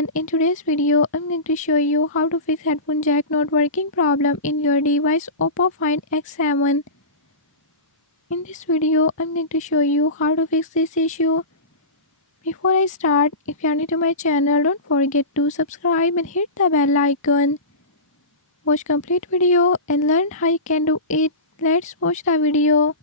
everyone, in today's video I'm going to show you how to fix headphone jack not working problem in your device Oppo Find X7. In this video I'm going to show you how to fix this issue. Before I start, if you are new to my channel, don't forget to subscribe and hit the bell icon. Watch complete video and learn how you can do it. Let's watch the video.